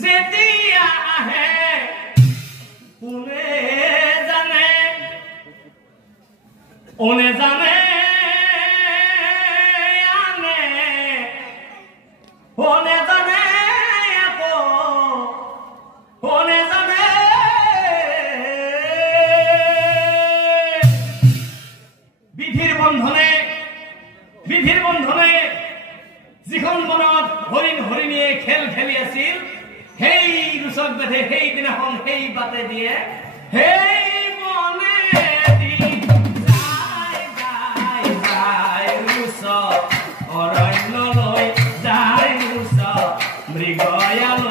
যেতিয়া আহে কোনে জানে ওনে জানে আনে ওনে জানে আকৌ ওনে জানে বিধিৰ বন্ধনে যিখন বনত হৰিণ হৰিণীয়ে খেল খেলি আছিল সেই ৰুচক বেধে সেই দিনাখন সেই বাটে দিয়ে সেই মনেদি যায় ৰুচ অৰণ্যলৈ যায় ৰুচ মৃগয়ালৈ